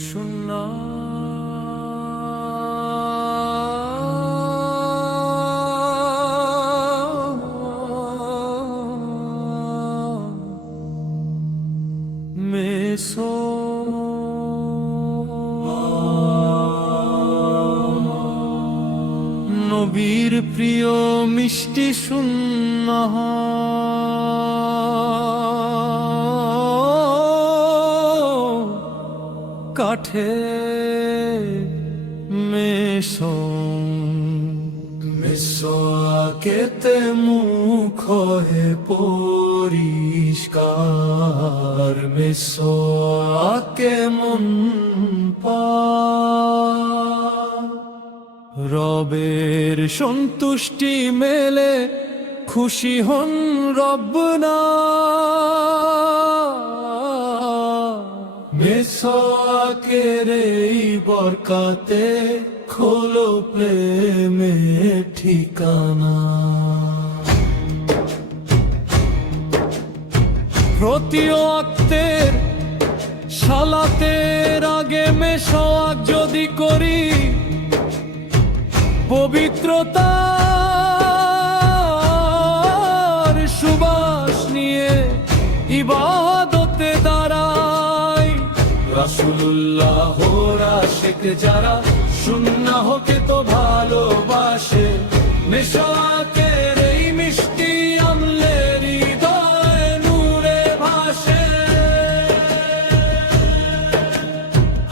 শূন্য মেসো নবীর প্রিয় মিষ্টি শূন্য কাঠে মেসো মেসো আকেতে মুখ হে পরিষ্কার মেসো আকে মন রবের সন্তুষ্টি মেলে খুশি হন রব্বনা মেসোয়াকের এই বরকাতে খোলো প্রেমে ঠিকানা প্রতি ওয়াক্তের সালাতের আগে মেসোয়াক যদি করি পবিত্রতার সুবাস নিয়ে ইবাদতে দাঁড়াই রাসূলুল্লাহ আশিক যারা সুন্নাহকে তো ভালোবাসে মেসোয়াকের এই মিষ্টি আমলের হৃদয় নূরে ভাসে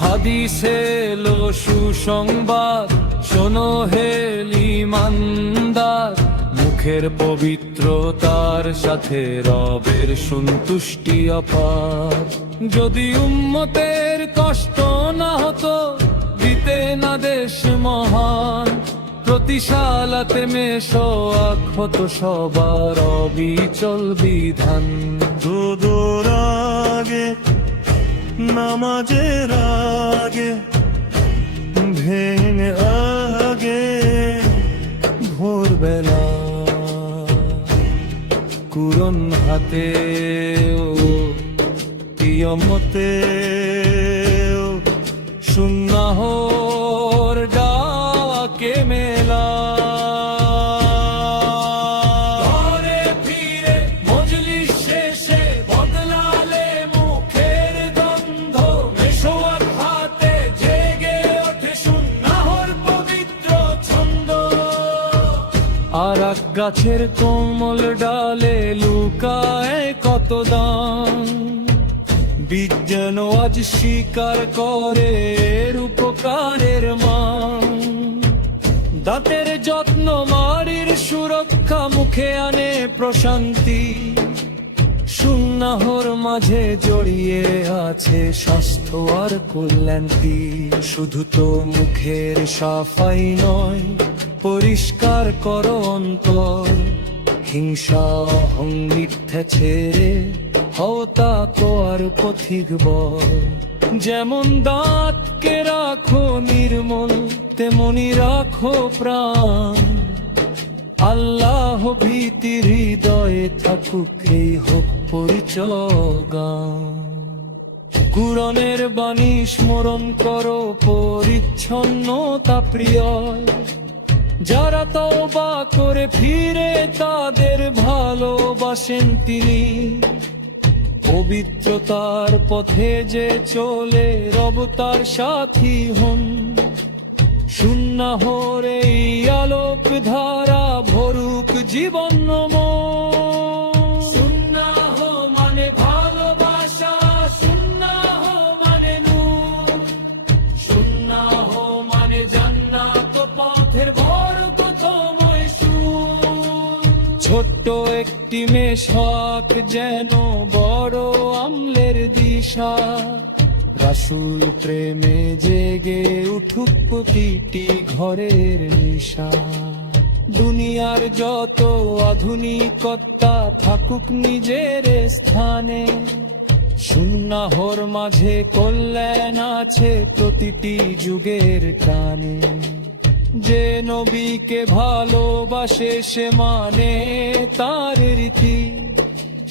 হাদিসে এলো সুসংবাদ শোনো হে ঈমানদার মুখের পবিত্রতার সাথে রবের সন্তুষ্টি অপার যদি উম্মতের কষ্ট না হতো দিতে না দেশ মহান প্রতি সালাতের মেসোয়াক হতো সবার অবিচল বিধান দুদুর আগে নামাজের আগে ভেঙে আগে ভোরবেলা কুরআন হাতে কিয়ামতে সুন্নাহর ডাকে মেলা ঘরে ফিরে মজলিস শেষে বদলালে মুখের গন্ধ মেসোয়াক হাতে জেগে ওঠে সুন্নাহর পবিত্র ছন্দ আর এক গাছের কোমল ডালে লুকায় কত দান বিজ্ঞান আজ স্বীকার করে এর উপকারের মান দাঁতের যত্ন মাড়ির সুরক্ষা মুখে আনে প্রশান্তি সুন্নাহর মাঝে জড়িয়ে আছে স্বাস্থ্য আর কল্যাণটি শুধু তো মুখের সাফাই নয় পরিষ্কার করো অন্তর হিংসা অহং মিথ্যা ছেড়ে হও তাকো আর পথিক বল যেমন দাঁতকে রাখো নির্মল তেমনি রাখো প্রাণ আল্লাহ ভীতির হৃদয়ে থাকুক এই হোক পরিচয় কুরআনের বাণী স্মরণ করো পরিচ্ছন্নতা প্রিয় যারা তওবা করে ফিরে তাদের ভালোবাসেন তিনি পবিত্রতার পথে যে চলে রব তার সাথী হন সুন্নাহর এই আলোক ধারা ভরুক জীবন সুন্নাহ মানে ভালোবাসা সুন্নাহ মানে নূর সুন্নাহ মানে জান্নাত পথের বরকতময় সুর ছোট্ট একটি মেসোয়াক যেন বড় আমলের দিশা রাসূল প্রেমে জেগে উঠুক প্রতিটি ঘরের নিশা দুনিয়ার যত আধুনিকতা থাকুক নিজের স্থানে সুন্নাহর মাঝে কল্যাণ আছে প্রতিটি যুগের কানে যে নবীকে ভালোবাসে সে মানে তার রীতি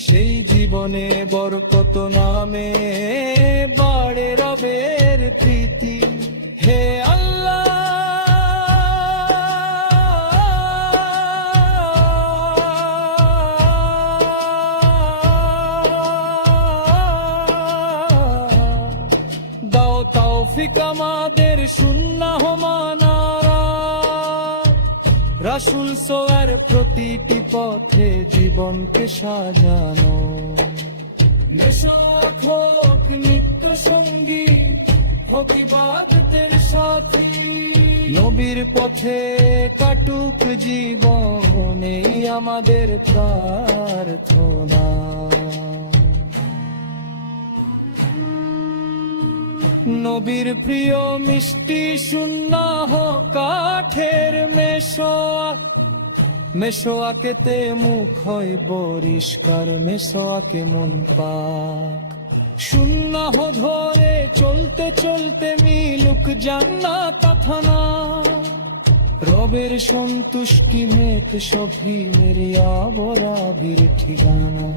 সেই জীবনে বরকত নামে রফিক আমাদের সুন্নাহ মানারা, রাসূল সোয়ার প্রতিটি পথে জীবনকে সাজানো। নেশাত হোক নিত্য সঙ্গী, হোক ইবাদতের সাথী, নবীর পথে কাটুক জীবন, এই আমাদের প্রার্থনা। নবীর প্রিয় মিষ্টি সুন্নাহ কাঠের মেশোয়াক, মেশোয়াকেতে মুখ হয় পরিষ্কার, মেশোয়াকে মন পাক। সুন্নাহ ধরে চলতে চলতে মিলুক জান্নাত আথানা, রবের সন্তুষ্টি মেতে সফি মেরিয়া বরাবির ঠিকানা।